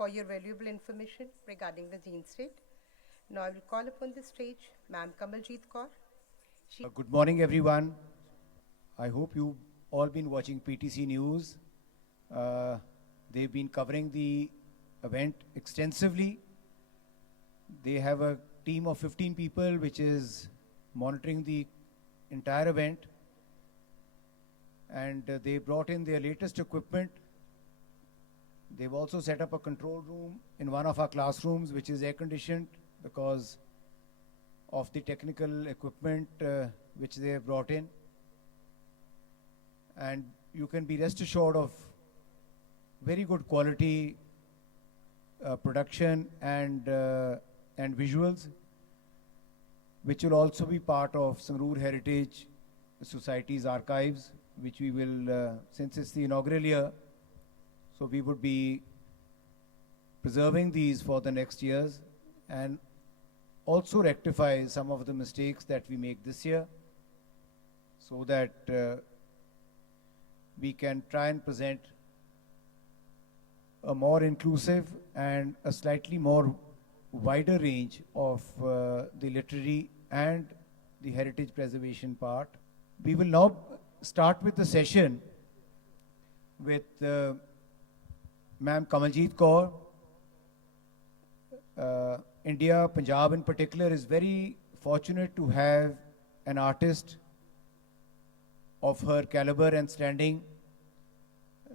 for your valuable information regarding the gene state. Now I will call upon the stage Ma'am Jit Kaur. Good morning, everyone. I hope you've all been watching PTC News. They've been covering the event extensively. They have a team of 15 people which is monitoring the entire event. And they brought in their latest equipment. They've also set up a control room in one of our classrooms, which is air conditioned because of the technical equipment which they have brought in. And you can be rest assured of very good quality production and visuals, which will also be part of Sangrur Heritage Society's archives, which we will, since it's the inaugural year, so we would be preserving these for the next years and also rectify some of the mistakes that we make this year so that we can try and present a more inclusive and a slightly more wider range of the literary and the heritage preservation part. We will now start with the session with Ma'am Jit Kaur. India, Punjab in particular, is very fortunate to have an artist of her caliber and standing.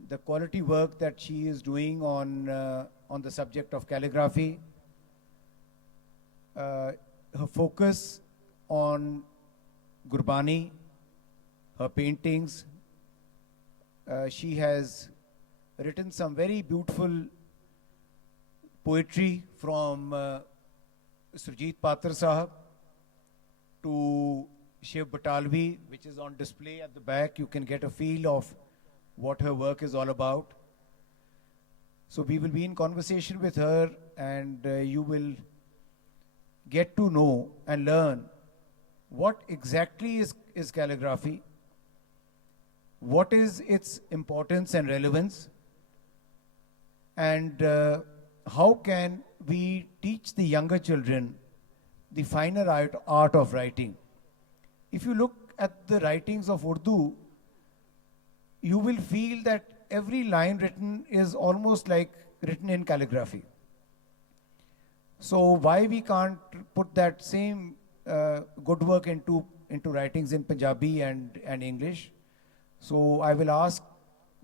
The quality work that she is doing on the subject of calligraphy, her focus on Gurbani, her paintings, she has written some very beautiful poetry from Surjit Patra Sahab to Shiv Batalvi, which is on display at the back. You can get a feel of what her work is all about. So we will be in conversation with her, and you will get to know and learn what exactly is calligraphy, what is its importance and relevance, and how can we teach the younger children the finer art of writing. If you look at the writings of Urdu, you will feel that every line written is almost like written in calligraphy. So why we can't put that same good work into writings in Punjabi and English? So I will ask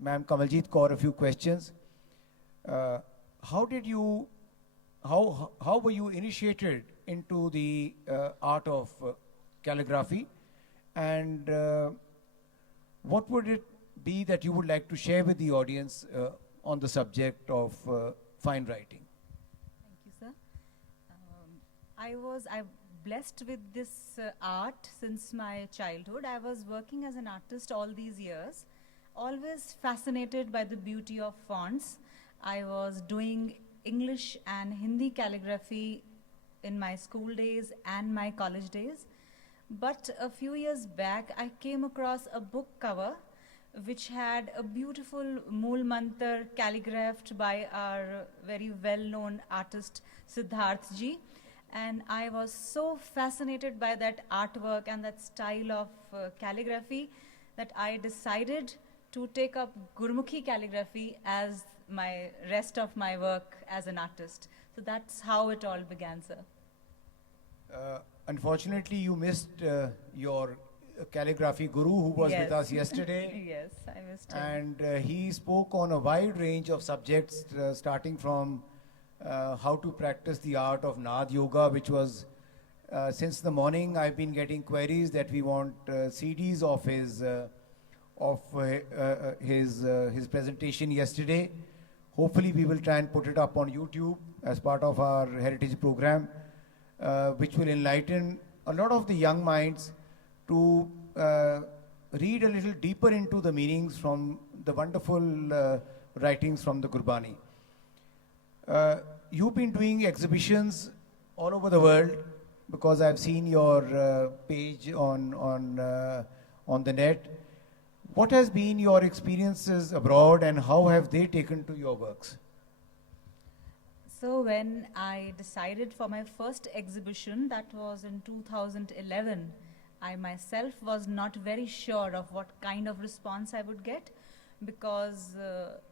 Ma'am Jit Kaur a few questions. How were you initiated into the art of calligraphy, and what would it be that you would like to share with the audience on the subject of fine writing? Thank you, sir. I'm blessed with this art since my childhood. I was working as an artist all these years, always fascinated by the beauty of fonts. I was doing English and Hindi calligraphy in my school days and my college days. But a few years back, I came across a book cover which had a beautiful Mool Mantar calligraphed by our very well-known artist Siddharth ji. And I was so fascinated by that artwork and that style of calligraphy that I decided to take up Gurmukhi calligraphy as my rest of my work as an artist. So that's how it all began, sir. Unfortunately, you missed your calligraphy guru who was with us yesterday. Yes, I missed him. And he spoke on a wide range of subjects, starting from how to practice the art of Nad Yoga, which was, since the morning, I've been getting queries that we want CDs of his presentation yesterday. Hopefully, we will try and put it up on YouTube as part of our heritage program, which will enlighten a lot of the young minds to read a little deeper into the meanings from the wonderful writings from the Gurbani. You've been doing exhibitions all over the world, because I've seen your page on the net. What has been your experiences abroad, and how have they taken to your works? So when I decided for my first exhibition, that was in 2011, I myself was not very sure of what kind of response I would get, because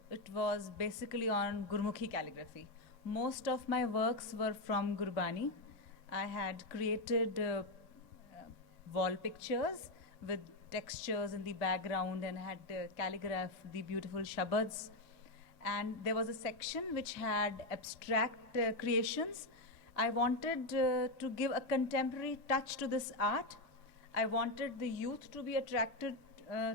it was basically on Gurmukhi calligraphy. Most of my works were from Gurbani. I had created wall pictures with textures in the background and had calligraphed the beautiful shabads. And there was a section which had abstract creations. I wanted to give a contemporary touch to this art. I wanted the youth to be attracted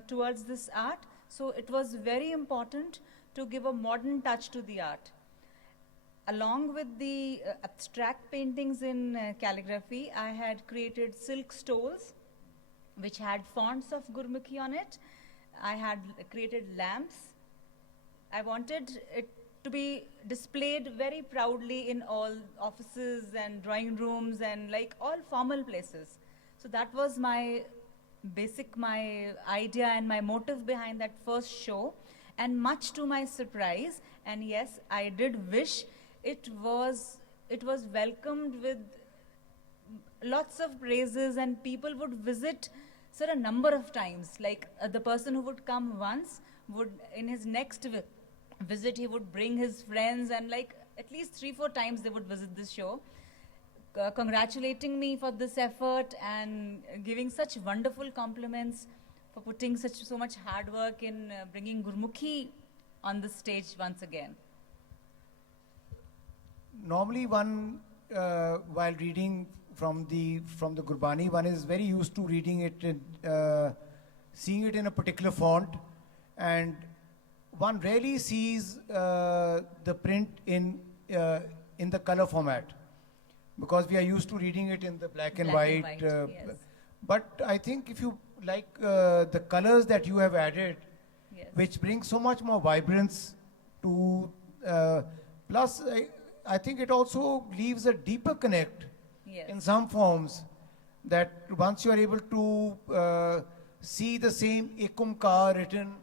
towards this art. So it was very important to give a modern touch to the art. Along with the abstract paintings in calligraphy, I had created silk stoles which had fonts of Gurmukhi on it. I had created lamps. I wanted it to be displayed very proudly in all offices and drawing rooms and like all formal places. So that was my idea and my motive behind that first show. And much to my surprise, and yes, I did wish it was welcomed with lots of praises, and people would visit a number of times. Like the person who would come once would, in his next visit, he would bring his friends, and like at least 3-4 times they would visit this show, congratulating me for this effort and giving such wonderful compliments for putting so much hard work in bringing Gurmukhi on the stage once again. Normally, one while reading from the Gurbani, one is very used to reading it, seeing it in a particular font, and one rarely sees the print in the color format, because we are used to reading it in the black and white. Yes. But I think if you like the colors that you have added, Yes. which bring so much more vibrance to, plus I think it also leaves a deeper connect Yes. in some forms, that once you are able to see the same Ekumkar written,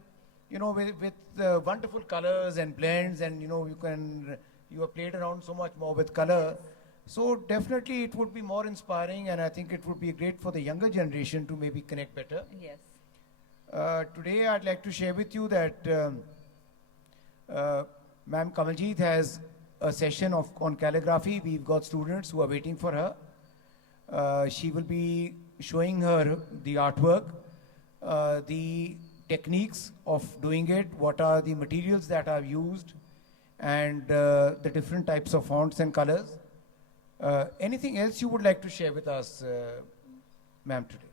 with wonderful colors and blends, and you have played around so much more with color. So definitely it would be more inspiring, and I think it would be great for the younger generation to maybe connect better. Yes. Today I'd like to share with you that Ma'am Kamaljit has a session on calligraphy. We've got students who are waiting for her. She will be showing her the artwork, the techniques of doing it, what are the materials that are used, and the different types of fonts and colors. Anything else you would like to share with us, ma'am, today?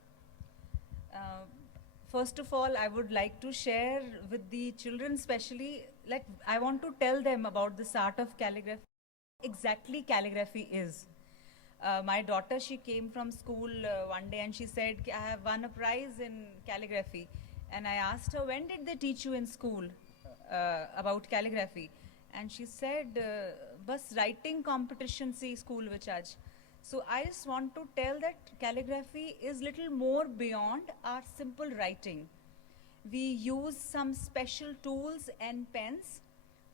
First of all, I would like to share with the children especially, like I want to tell them about this art of calligraphy. Exactly calligraphy is. My daughter, she came from school one day and she said, I have won a prize in calligraphy. And I asked her, when did they teach you in school about calligraphy? And she said, bas writing competition see school vich aaj. So I just want to tell that calligraphy is little more beyond our simple writing. We use some special tools and pens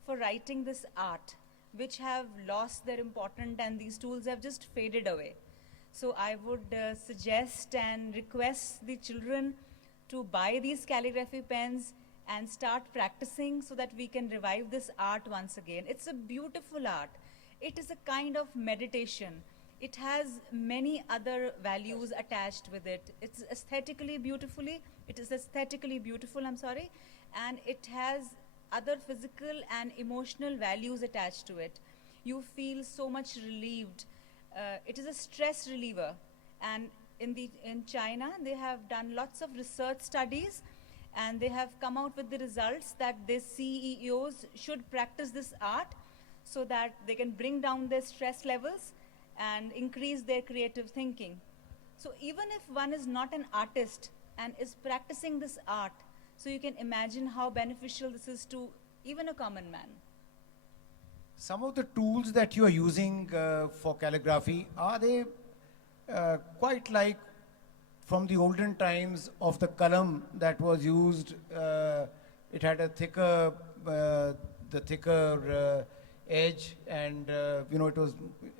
for writing this art, which have lost their importance, and these tools have just faded away. So I would suggest and request the children to buy these calligraphy pens and start practicing so that we can revive this art once again. It's a beautiful art. It is a kind of meditation. It has many other values attached with it. It is aesthetically beautiful, and it has other physical and emotional values attached to it. You feel so much relieved. It is a stress reliever, and in China they have done lots of research studies, and they have come out with the results that the CEOs should practice this art so that they can bring down their stress levels and increase their creative thinking. So even if one is not an artist and is practicing this art, so you can imagine how beneficial this is to even a common man. Some of the tools that you are using for calligraphy, are they quite like from the olden times of the kalam that was used? It had a thicker edge, and it was.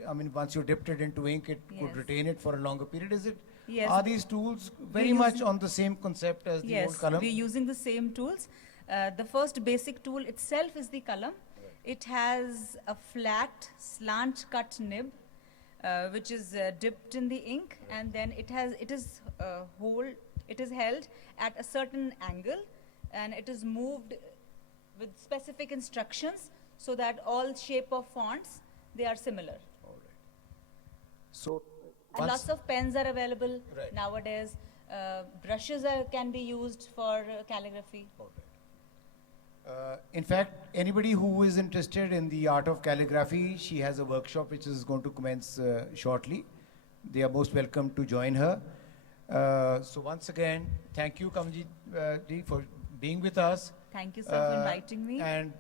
I mean, once you dipped it into ink, it could Yes. retain it for a longer period. Is it? Yes. Are these tools very We're much using- on the same concept as the Yes, old column? we're using the same tools. The first basic tool itself is the column. It has a flat slant cut nib, which is dipped in the ink, and then it is held at a certain angle, and it is moved with specific instructions so that all shape of fonts, they are similar. All right. So And once- lots of pens are available Right. nowadays. Brushes can be used for calligraphy. All right. In fact, anybody who is interested in the art of calligraphy, she has a workshop which is going to commence shortly. They are most welcome to join her. So once again, thank you, Kamji ji, for being with us. Thank you, sir, for inviting me. And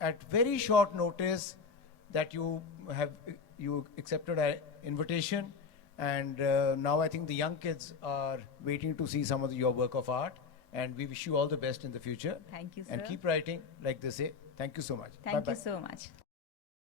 at very short notice that you accepted our invitation, and now I think the young kids are waiting to see some of your work of art, and we wish you all the best in the future. Thank you, sir. And keep writing like they say. Thank you so much. Thank Bye-bye. you so much.